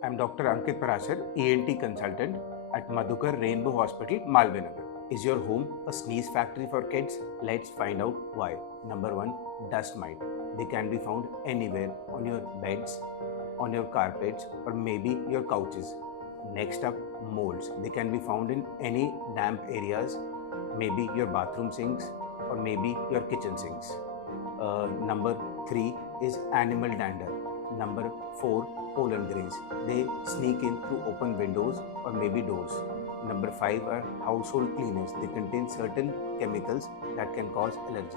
I'm Dr. Ankit Parashar, ENT consultant at Madhukar Rainbow Hospital, Malvinagar. Is your home a sneeze factory for kids? Let's find out why. Number one, dust mite. They can be found anywhere on your beds, on your carpets, or maybe your couches. Next up, molds. They can be found in any damp areas, maybe your bathroom sinks or maybe your kitchen sinks. Number three is animal dander. Number four, pollen grains. They sneak in through open windows or maybe doors. Number five are household cleaners. They contain certain chemicals that can cause allergy.